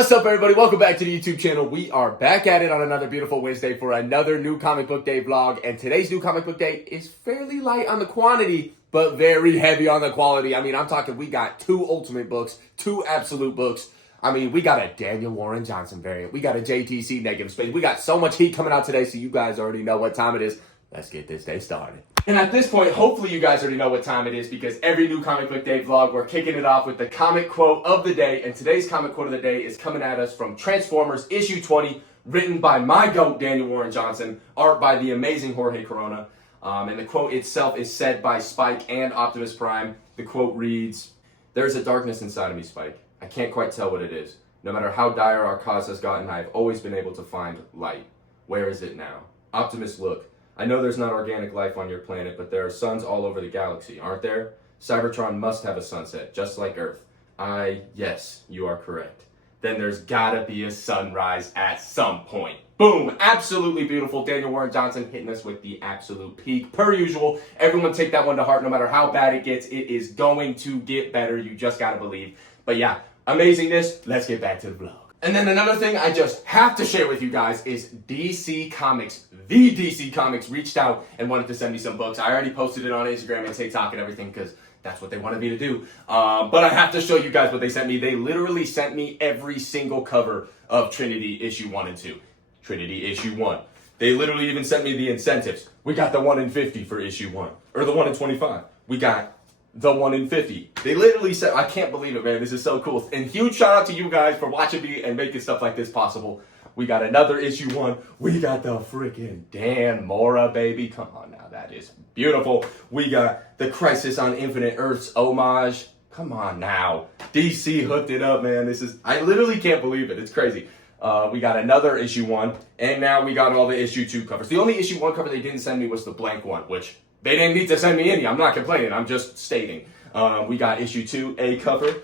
What's up, everybody? Welcome back to the YouTube channel. We are back at it on another beautiful Wednesday for another new comic book day vlog. And today's new comic book day is fairly light on the quantity, but very heavy on the quality. I mean, I'm talking we got 2 Ultimate books, 2 Absolute books. I mean, we got a Daniel Warren Johnson variant. We got a JTC Negative Space. We got so much heat coming out today, so you guys already know what time it is. Let's get this day started. And at this point, hopefully you guys already know what time it is, because every new comic book day vlog, we're kicking it off with the comic quote of the day. And today's comic quote of the day is coming at us from Transformers issue 20, written by my GOAT, Daniel Warren Johnson, art by the amazing Jorge Corona. And the quote itself is said by Spike and Optimus Prime. The quote reads, "There's a darkness inside of me, Spike. I can't quite tell what it is. No matter how dire our cause has gotten, I have always been able to find light. Where is it now? Optimus, look. I know there's not organic life on your planet, but there are suns all over the galaxy, aren't there? Cybertron must have a sunset, just like Earth. Yes, you are correct. Then there's gotta be a sunrise at some point." Boom! Absolutely beautiful. Daniel Warren Johnson hitting us with the absolute peak. Per usual, everyone take that one to heart. No matter how bad it gets, it is going to get better. You just gotta believe. But yeah, amazingness. Let's get back to the vlog. And then another thing I just have to share with you guys is DC Comics. The DC Comics reached out and wanted to send me some books. I already posted it on Instagram and TikTok and everything because that's what they wanted me to do. But I have to show you guys what they sent me. They literally sent me every single cover of Trinity issue 1 and 2. Trinity issue 1. They literally even sent me the incentives. We got the 1 in 50 for issue 1. Or the 1 in 25. We got the 1 in 50. They literally said, I can't believe it, man. This is so cool. And huge shout out to you guys for watching me and making stuff like this possible. We got another issue 1. We got the freaking Dan Mora, baby. Come on now, that is beautiful. We got the Crisis on Infinite Earths homage. Come on now. DC hooked it up, man. I literally can't believe it. It's crazy. We got another issue 1, and now we got all the issue 2 covers. The only issue 1 cover they didn't send me was the blank one, which they didn't need to send me any. I'm not complaining. I'm just stating. We got issue 2, a cover.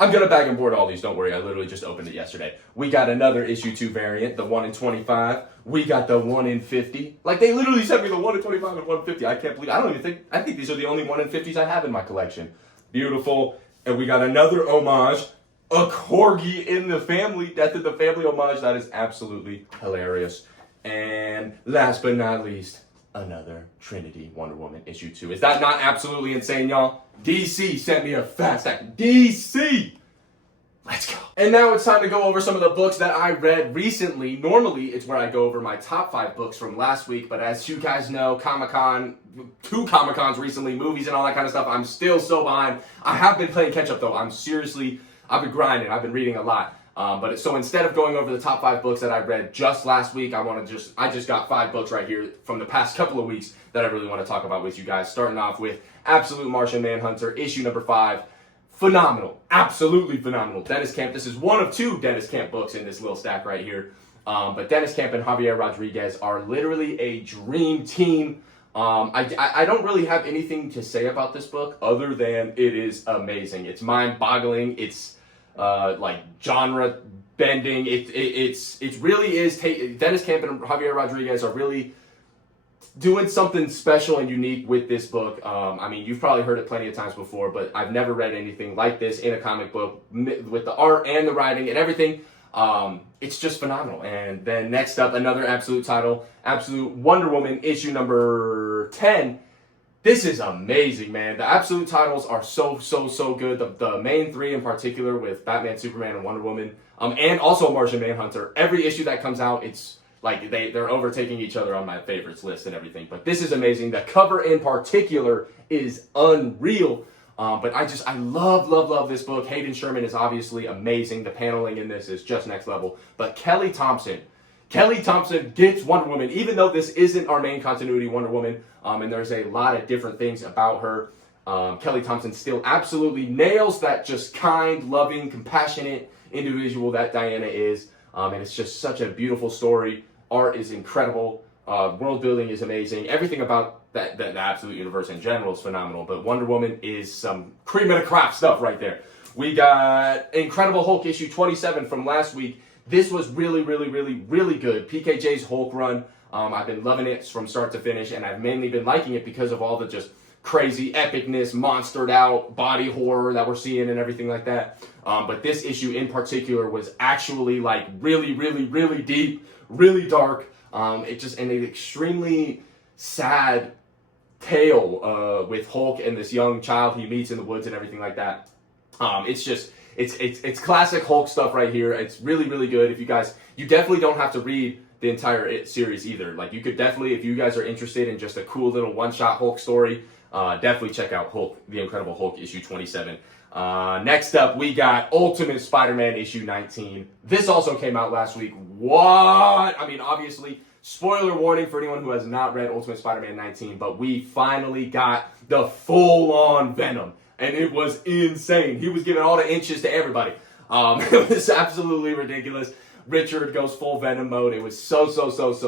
I'm going to bag and board all these. Don't worry. I literally just opened it yesterday. We got another issue 2 variant, the 1 in 25. We got the 1 in 50. Like, they literally sent me the 1 in 25 and 1 in 50. I can't believe I think these are the only 1 in 50s I have in my collection. Beautiful. And we got another homage, a Corgi in the family, Death in the Family homage. That is absolutely hilarious. And last but not least, another Trinity Wonder Woman issue 2. Is that not absolutely insane, y'all? DC sent me a fat stack. DC! Let's go. And now it's time to go over some of the books that I read recently. Normally, it's where I go over my top 5 books from last week, but as you guys know, Comic-Con, 2 Comic-Cons recently, movies and all that kind of stuff, I'm still so behind. I have been playing catch up though. I've been grinding. I've been reading a lot. So instead of going over the top 5 books that I read just last week, I just got 5 books right here from the past couple of weeks that I really want to talk about with you guys. Starting off with Absolute Martian Manhunter, issue number 5. Phenomenal. Absolutely phenomenal. Dennis Camp. This is one of 2 Dennis Camp books in this little stack right here. But Dennis Camp and Javier Rodriguez are literally a dream team. I don't really have anything to say about this book other than it is amazing. It's mind-boggling. It's like genre bending. It really is. Dennis Camp and Javier Rodriguez are really doing something special and unique with this book. I mean, you've probably heard it plenty of times before, but I've never read anything like this in a comic book with the art and the writing and everything. It's just phenomenal. And then next up, another Absolute title, Absolute Wonder Woman issue number 10. This is amazing, man. The Absolute titles are so good. The main 3 in particular with Batman, Superman, and Wonder Woman, and also Martian Manhunter. Every issue that comes out, it's like they're overtaking each other on my favorites list and everything. But this is amazing. The cover in particular is unreal. But I love this book. Hayden Sherman is obviously amazing. The paneling in this is just next level. But Kelly Thompson gets Wonder Woman, even though this isn't our main continuity Wonder Woman, and there's a lot of different things about her. Kelly Thompson still absolutely nails that just kind, loving, compassionate individual that Diana is. And it's just such a beautiful story. Art is incredible. World building is amazing. Everything about the Absolute universe in general is phenomenal. But Wonder Woman is some cream of the crop stuff right there. We got Incredible Hulk issue 27 from last week. This was really good. PKJ's Hulk run. I've been loving it from start to finish, and I've mainly been liking it because of all the just crazy epicness, monstered out body horror that we're seeing and everything like that. But this issue in particular was actually like really, really, really deep, really dark. It just, and an extremely sad tale with Hulk and this young child he meets in the woods and everything like that. It's just, it's classic Hulk stuff right here. It's really, really good. If you guys, you definitely don't have to read the entire series either. Like, you could definitely, if you guys are interested in just a cool little one-shot Hulk story, definitely check out Hulk, The Incredible Hulk issue 27. Next up, we got Ultimate Spider-Man issue 19. This also came out last week. What? I mean, obviously, spoiler warning for anyone who has not read Ultimate Spider-Man 19, but we finally got the full-on Venom, and it was insane. He was giving all the inches to everybody. It was absolutely ridiculous. Richard goes full Venom mode. It was so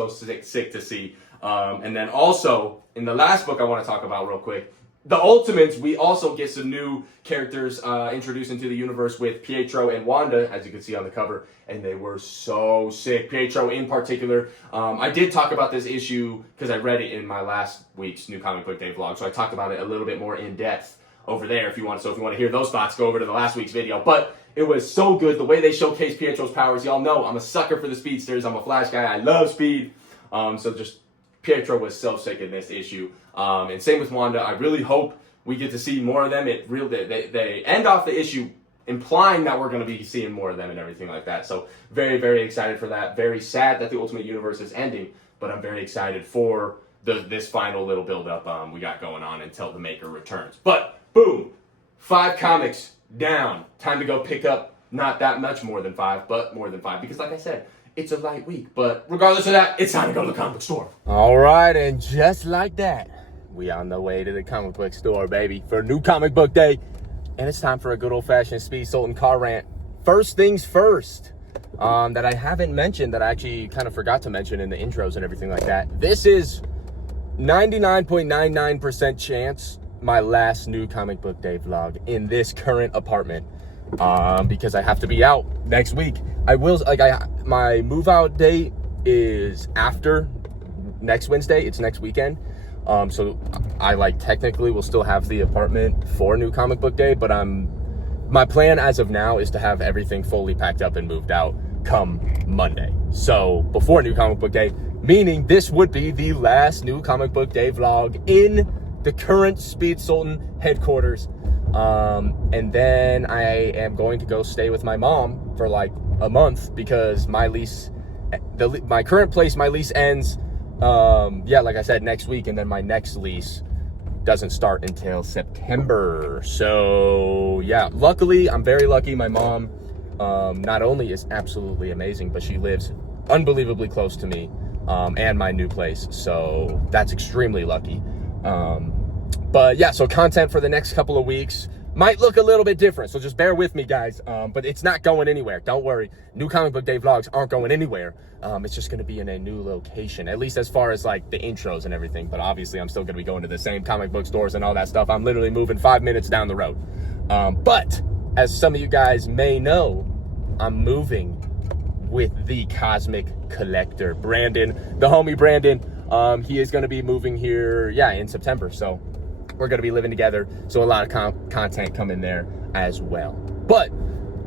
sick to see. And then also, in the last book I want to talk about real quick, the Ultimates, we also get some new characters introduced into the universe with Pietro and Wanda, as you can see on the cover, and they were so sick. Pietro in particular. I did talk about this issue because I read it in my last week's New Comic Book Day vlog, so I talked about it a little bit more in depth over there if you want. So if you want to hear those thoughts, go over to the last week's video. But it was so good. The way they showcased Pietro's powers, y'all know I'm a sucker for the speedsters. I'm a Flash guy. I love speed. So just Pietro was so sick in this issue. And same with Wanda. I really hope we get to see more of them. They end off the issue implying that we're going to be seeing more of them and everything like that. So very, very excited for that. Very sad that the Ultimate Universe is ending, but I'm very excited for this final little build-up we got going on until the Maker returns. But boom, 5 comics down. Time to go pick up not that much more than 5, but more than 5. Because like I said, it's a light week. But regardless of that, it's time to go to the comic book store. All right, and just like that, we on the way to the comic book store, baby, for New Comic Book Day. And it's time for a good old-fashioned Speed Sultan car rant. First things first, that I haven't mentioned, that I actually kind of forgot to mention in the intros and everything like that. This is 99.99% chance my last New Comic Book Day vlog in this current apartment, because I have to be out next week. My move out date is after next Wednesday. It's next weekend. So I technically will still have the apartment for New Comic Book Day, but my plan as of now is to have everything fully packed up and moved out come Monday. So before New Comic Book Day, meaning this would be the last New Comic Book Day vlog in the current Speed Sultan headquarters. And then I am going to go stay with my mom for like a month because my current place, my lease ends, like I said, next week. And then my next lease doesn't start until September. So yeah, luckily, I'm very lucky. My mom, not only is absolutely amazing, but she lives unbelievably close to me, and my new place. So that's extremely lucky. But yeah, so content for the next couple of weeks might look a little bit different, so just bear with me, guys. But it's not going anywhere. Don't worry. New Comic Book Day vlogs aren't going anywhere. It's just going to be in a new location, at least as far as like the intros and everything. But obviously, I'm still going to be going to the same comic book stores and all that stuff. I'm literally moving 5 minutes down the road. But as some of you guys may know, I'm moving with the Cosmic Collector, Brandon, the homie Brandon. He is going to be moving here, in September. So we're going to be living together. So a lot of content coming there as well. But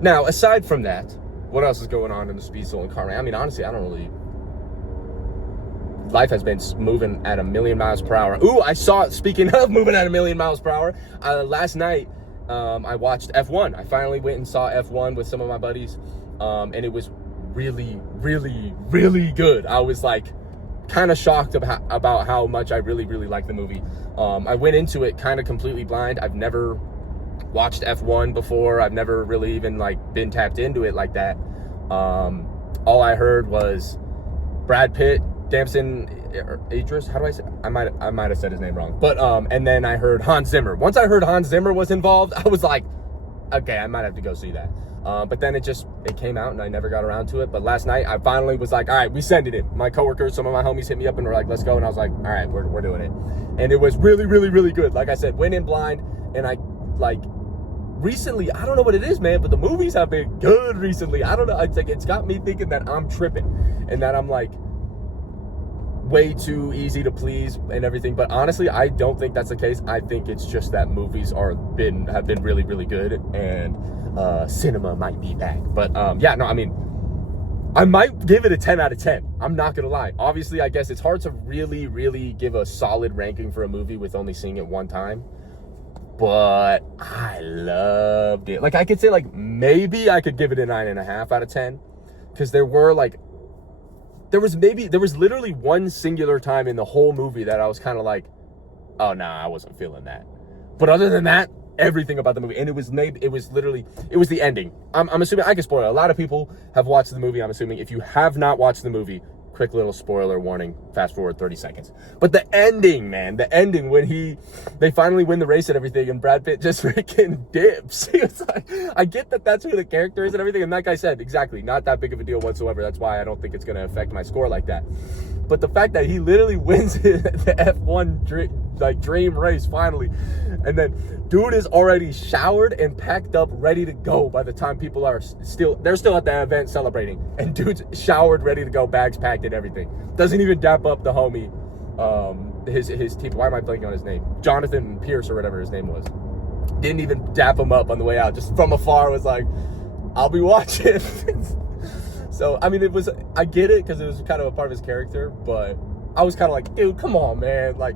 now, aside from that, what else is going on in the Speed Sultan car rant? I mean, honestly, I don't really... Life has been moving at 1,000,000 miles per hour. Ooh, speaking of moving at 1,000,000 miles per hour, last night, I watched F1. I finally went and saw F1 with some of my buddies. And it was really, really, really good. I was like kind of shocked about how much I really, really like the movie. I went into it kind of completely blind. I've never watched F1 before. I've never really even been tapped into it like that. All I heard was Brad Pitt, Damson Idris. How do I say? I might have said his name wrong. But and then I heard Hans Zimmer. Once I heard Hans Zimmer was involved, I was like, okay, I might have to go see that. But then it came out and I never got around to it. But last night I finally was like, all right, we sending it. My coworkers, some of my homies hit me up and were like, let's go. And I was like, all right, we're doing it. And it was really, really, really good. Like I said, went in blind, and I recently, I don't know what it is, man, but the movies have been good recently. I don't know. It's got me thinking that I'm tripping and that I'm way too easy to please and everything, but honestly, I don't think that's the case. I think it's just that movies have been really, really good, and cinema might be back. But yeah, no, I mean, I might give it a 10 out of 10. I'm not gonna lie. Obviously, I guess it's hard to really, really give a solid ranking for a movie with only seeing it one time. But I loved it. Like, I could say, like, maybe I could give it a 9.5 out of 10, because there was literally one singular time in the whole movie that I was kind of like, oh, nah, I wasn't feeling that. But other than that, everything about the movie, and it was the ending. I'm assuming I can spoil it. A lot of people have watched the movie. I'm assuming if you have not watched the movie, quick little spoiler warning, fast forward 30 seconds. But the ending, man, when they finally win the race and everything, and Brad Pitt just freaking dips. It's like, I get that that's who the character is and everything, and like I said, exactly, not that big of a deal whatsoever. That's why I don't think it's going to affect my score like that. But the fact that he literally wins the F1 dream race finally, and then dude is already showered and packed up, ready to go by the time people are still at the event celebrating, and dude's showered, ready to go, bags packed and everything. Doesn't even dap up the homie, his team. Why am I blanking on his name? Jonathan Pierce or whatever his name was. Didn't even dap him up on the way out. Just from afar was like, I'll be watching. So, I mean, I get it, because it was kind of a part of his character, but I was kind of like, dude, come on, man. Like,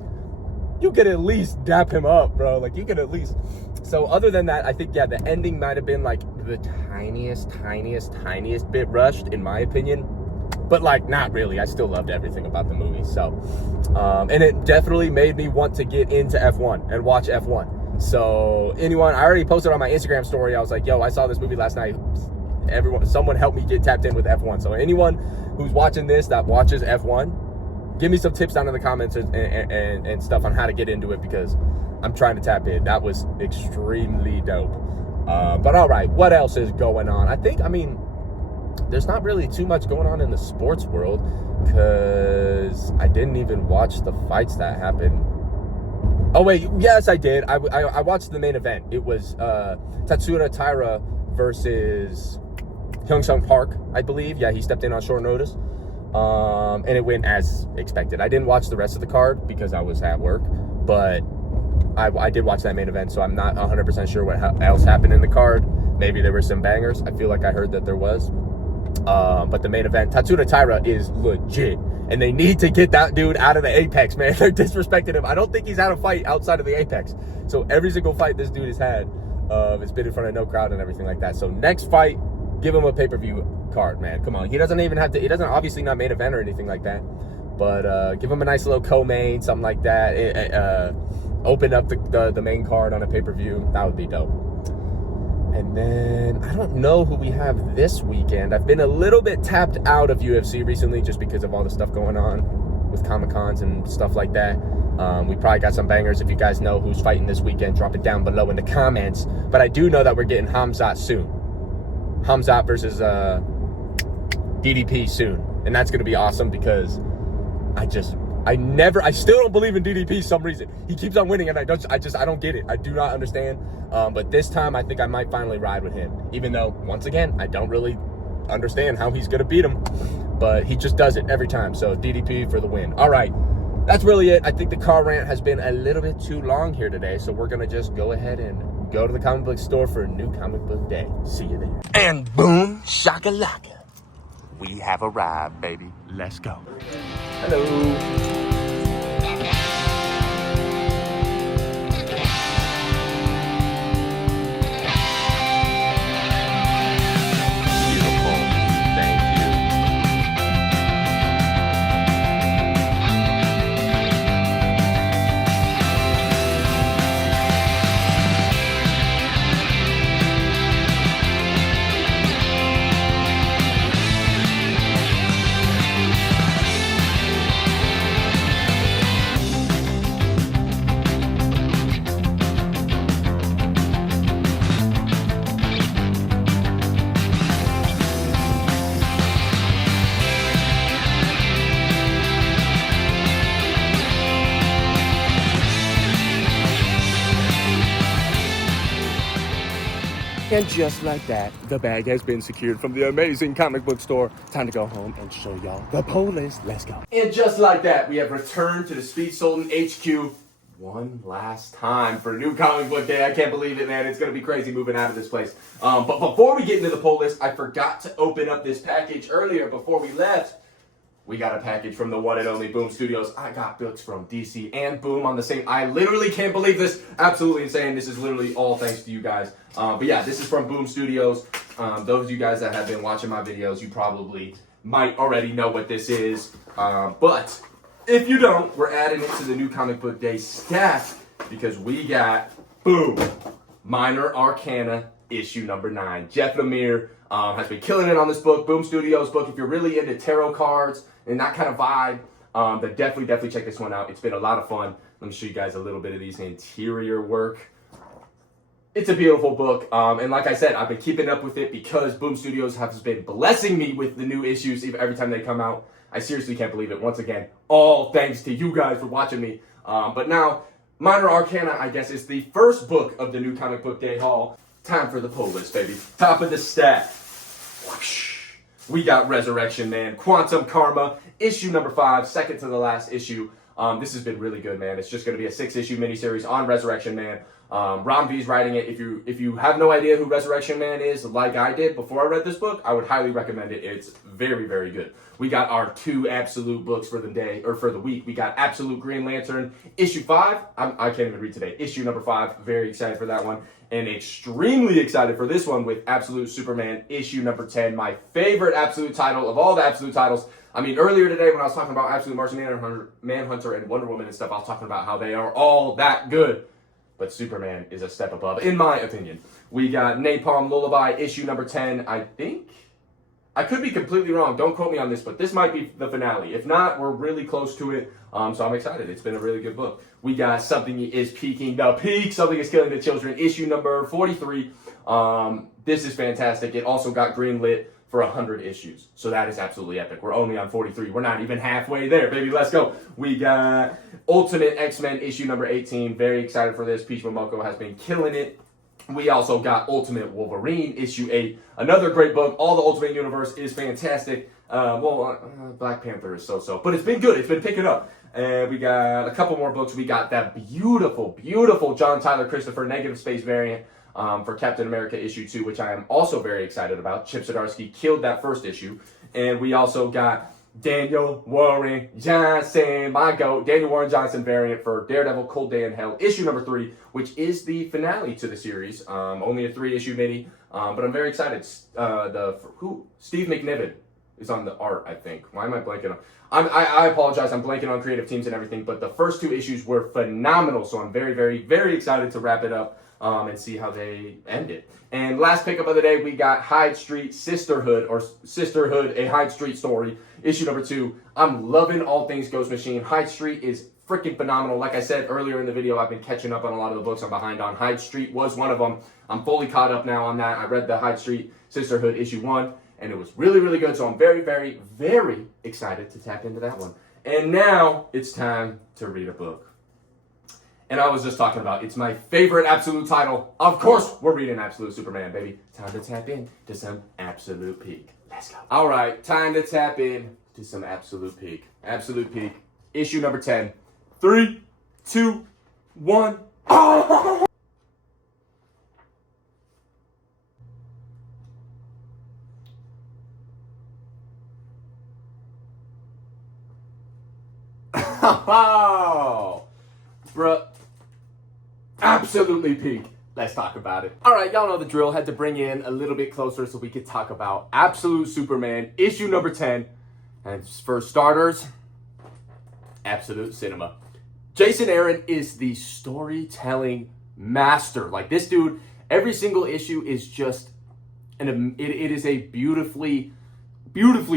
you could at least dap him up, bro. Like, you could at least. So, other than that, I think, yeah, the ending might have been, like, the tiniest bit rushed, in my opinion. But, like, not really. I still loved everything about the movie. So, and it definitely made me want to get into F1 and watch F1. So, I already posted on my Instagram story. I was like, yo, I saw this movie last night. Someone help me get tapped in with F1. So anyone who's watching this that watches F1, give me some tips down in the comments and stuff on how to get into it, because I'm trying to tap in. That was extremely dope. But all right, what else is going on? I mean, there's not really too much going on in the sports world, because I didn't even watch the fights that happened. Oh wait, yes I did. I watched the main event. It was Tatsuro Taira versus Hyung-Sung Park, I believe. Yeah, he stepped in on short notice. And it went as expected. I didn't watch the rest of the card because I was at work, but I did watch that main event, so I'm not 100% sure what else happened in the card. Maybe there were some bangers. I feel like I heard that there was. But the main event, Tatsuro Taira is legit, and they need to get that dude out of the Apex, man. They're disrespecting him. I don't think he's had a fight outside of the Apex. So every single fight this dude has had, it's been in front of no crowd and everything like that. So next fight, give him a pay-per-view card, man. Come on. He doesn't even have to, he doesn't obviously not main event or anything like that, but give him a nice little co-main, something like that. Open up the main card on a pay-per-view. That would be dope. And then I don't know who we have this weekend. I've been a little bit tapped out of UFC recently just because of all the stuff going on with Comic-Cons and stuff like that. We probably got some bangers. If you guys know who's fighting this weekend, drop it down below in the comments. But I do know that we're getting Hamzat soon. Hamzat versus DDP soon. And that's going to be awesome, because I still don't believe in DDP for some reason. He keeps on winning, and I don't get it. I do not understand. But this time, I think I might finally ride with him. Even though, once again, I don't really understand how he's going to beat him. But he just does it every time. So DDP for the win. All right. That's really it. I think the car rant has been a little bit too long here today. So we're going to just go ahead and go to the comic book store for a new comic book day. See you there. And boom, shakalaka. We have arrived, baby. Let's go. Hello. And just like that, the bag has been secured from the amazing comic book store. Time to go home and show y'all the pull list. Let's go. And just like that, we have returned to the Speed Sultan HQ one last time for new comic book day. I can't believe it, man. It's going to be crazy moving out of this place. But before we get into the pull list, I forgot to open up this package earlier before we left. We got a package from the one and only Boom Studios. I got books from DC and Boom on the same. I literally can't believe this. Absolutely insane. This is literally all thanks to you guys. But yeah, this is from Boom Studios. Those of you guys that have been watching my videos, you probably might already know what this is. But if you don't, we're adding it to the new comic book day stack because we got, boom, Minor Arcana issue number 9. Jeff Lemire has been killing it on this book. Boom Studios book. If you're really into tarot cards and that kind of vibe, then definitely check this one out. It's been a lot of fun. Let me show you guys a little bit of these interior work. It's a beautiful book. And like I said, I've been keeping up with it because Boom Studios has been blessing me with the new issues every time they come out. I seriously can't believe it. Once again, all thanks to you guys for watching me. But now, Minor Arcana, I guess, is the first book of the new comic book day haul. Time for the pull list, baby. Top of the stack. Whoosh. We got Resurrection Man, Quantum Karma, issue number 5, second to the last issue. This has been really good, man. It's just going to be a 6-issue miniseries on Resurrection Man. Ron V's writing it. If you have no idea who Resurrection Man is, like I did before I read this book, I would highly recommend it. It's very good. We got our 2 absolute books for the day, or for the week. We got Absolute Green Lantern, issue 5. I can't even read today. Issue number 5. Very excited for that one. And extremely excited for this one with Absolute Superman, issue number 10. My favorite Absolute title of all the Absolute titles. I mean, earlier today when I was talking about Absolute Martian Manhunter and Wonder Woman and stuff, I was talking about how they are all that good. But Superman is a step above, in my opinion. We got Napalm Lullaby, issue number 10, I think. I could be completely wrong. Don't quote me on this, but this might be the finale. If not, we're really close to it. So I'm excited. It's been a really good book. We got Something Is Peaking the Peak. Something Is Killing the Children. Issue number 43. This is fantastic. It also got greenlit for 100 issues. So that is absolutely epic. We're only on 43. We're not even halfway there, baby. Let's go. We got Ultimate X-Men issue number 18. Very excited for this. Peach Momoko has been killing it. We also got Ultimate Wolverine issue 8. Another great book. All the Ultimate Universe is fantastic. Black Panther is so-so. But it's been good. It's been picking up. And we got a couple more books. We got that beautiful John Tyler Christopher Negative Space variant for Captain America issue 2, which I am also very excited about. Chip Zdarsky killed that first issue. And we also got Daniel Warren Johnson, my GOAT, Daniel Warren Johnson variant for Daredevil Cold Day in Hell, issue number 3, which is the finale to the series. Only a 3-issue mini, but I'm very excited. Steve McNiven is on the art, I think. Why am I blanking on? I apologize, I'm blanking on creative teams and everything, but the first 2 issues were phenomenal, so I'm very excited to wrap it up and see how they end it. And last pickup of the day, we got Hyde Street Sisterhood, or Sisterhood, a Hyde Street story, issue number 2. I'm loving all things Ghost Machine. Hyde Street is freaking phenomenal. Like I said earlier in the video, I've been catching up on a lot of the books I'm behind on. Hyde Street was one of them. I'm fully caught up now on that. I read the Hyde Street Sisterhood issue 1, and it was really good, so I'm very excited to tap into that one. And now it's time to read a book. And I was just talking about, it's my favorite Absolute title. Of course, we're reading Absolute Superman, baby. Time to tap in to some Absolute Peak. Let's go. All right, time to tap in to some Absolute Peak. Absolute Peak, issue number 10. 3, 2, 1. Oh! Oh, bruh. Absolutely peak. Let's talk about it. All right, y'all know the drill. Had to bring in a little bit closer so we could talk about Absolute Superman, issue number 10. And for starters, Absolute Cinema. Jason Aaron is the storytelling master. Like, this dude, every single issue is just, it is a beautifully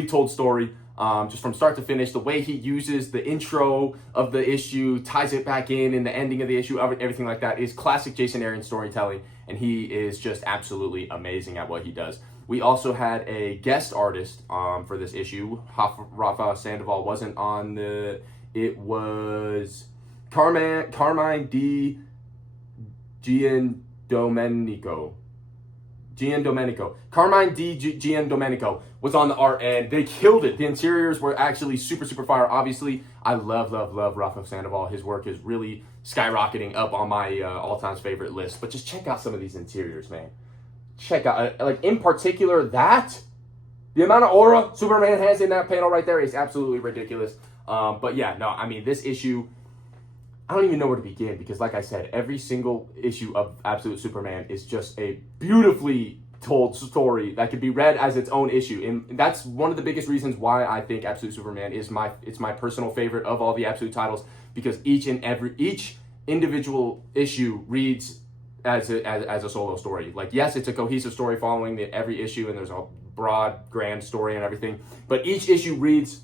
told story. Just from start to finish, the way he uses the intro of the issue, ties it back in the ending of the issue, everything like that is classic Jason Aaron storytelling, and he is just absolutely amazing at what he does. We also had a guest artist for this issue. Rafa Sandoval wasn't on it was Carmine Di Giandomenico. Giandomenico was on the art, and they killed it. The interiors were actually super, super fire. Obviously, I love Rafael Sandoval. His work is really skyrocketing up on my all-time favorite list. But just check out some of these interiors, man. Check out, like, in particular, the amount of aura Superman has in that panel right there is absolutely ridiculous. But yeah, no, I mean, this issue, I don't even know where to begin because, like I said, every single issue of Absolute Superman is just a beautifully told story that could be read as its own issue. And that's one of the biggest reasons why I think Absolute Superman is my personal favorite of all the Absolute titles, because each individual issue reads as a solo story. Like, yes, it's a cohesive story following every issue, and there's a broad, grand story and everything, but each issue reads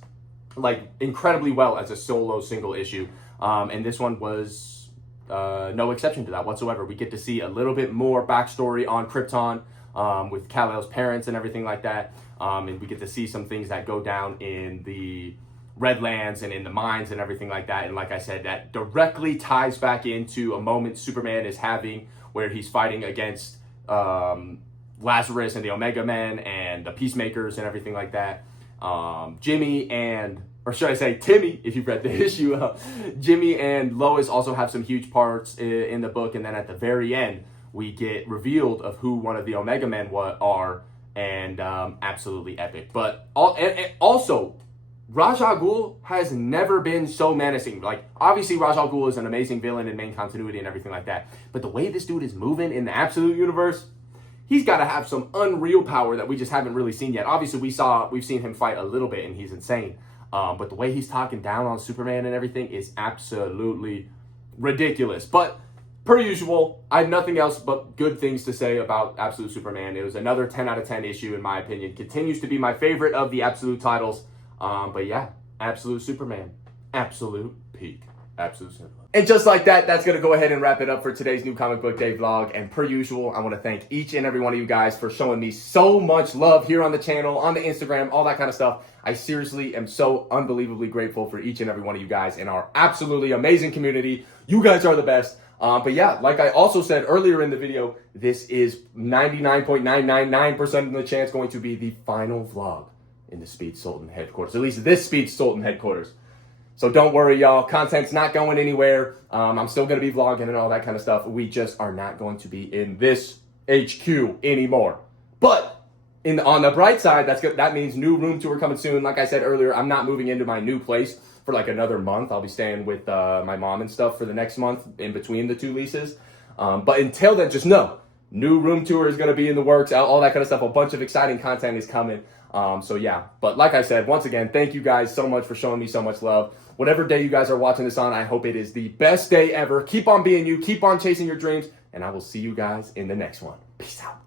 like incredibly well as a solo single issue. And this one was no exception to that whatsoever. We get to see a little bit more backstory on Krypton with Kal-El's parents and everything like that. And we get to see some things that go down in the Redlands and in the mines and everything like that. And like I said, that directly ties back into a moment Superman is having where he's fighting against Lazarus and the Omega Men and the Peacemakers and everything like that. Timmy, if you've read the issue, Jimmy and Lois also have some huge parts in the book. And then at the very end, we get revealed of who one of the Omega Men are, and absolutely epic. But also, Ra's al Ghul has never been so menacing. Like, obviously, Ra's al Ghul is an amazing villain in main continuity and everything like that. But the way this dude is moving in the Absolute Universe, he's got to have some unreal power that we just haven't really seen yet. Obviously, we've seen him fight a little bit, and he's insane. But the way he's talking down on Superman and everything is absolutely ridiculous. But per usual, I have nothing else but good things to say about Absolute Superman. It was another 10 out of 10 issue, in my opinion. Continues to be my favorite of the Absolute titles. But yeah, Absolute Superman. Absolute peak. Absolute Superman. And just like that, that's going to go ahead and wrap it up for today's New Comic Book Day vlog. And per usual, I want to thank each and every one of you guys for showing me so much love here on the channel, on the Instagram, all that kind of stuff. I seriously am so unbelievably grateful for each and every one of you guys in our absolutely amazing community. You guys are the best. But yeah, like I also said earlier in the video, this is 99.999% of the chance going to be the final vlog in the Speed Sultan headquarters. At least this Speed Sultan headquarters. So don't worry, y'all. Content's not going anywhere. I'm still going to be vlogging and all that kind of stuff. We just are not going to be in this HQ anymore. But on the bright side, that's good. That means new room tour coming soon. Like I said earlier, I'm not moving into my new place for like another month. I'll be staying with my mom and stuff for the next month in between the two leases. But until then, just know, new room tour is going to be in the works, all that kind of stuff. A bunch of exciting content is coming. So yeah, but like I said, once again, thank you guys so much for showing me so much love. Whatever day you guys are watching this on, I hope it is the best day ever. Keep on being you, keep on chasing your dreams, and I will see you guys in the next one. Peace out.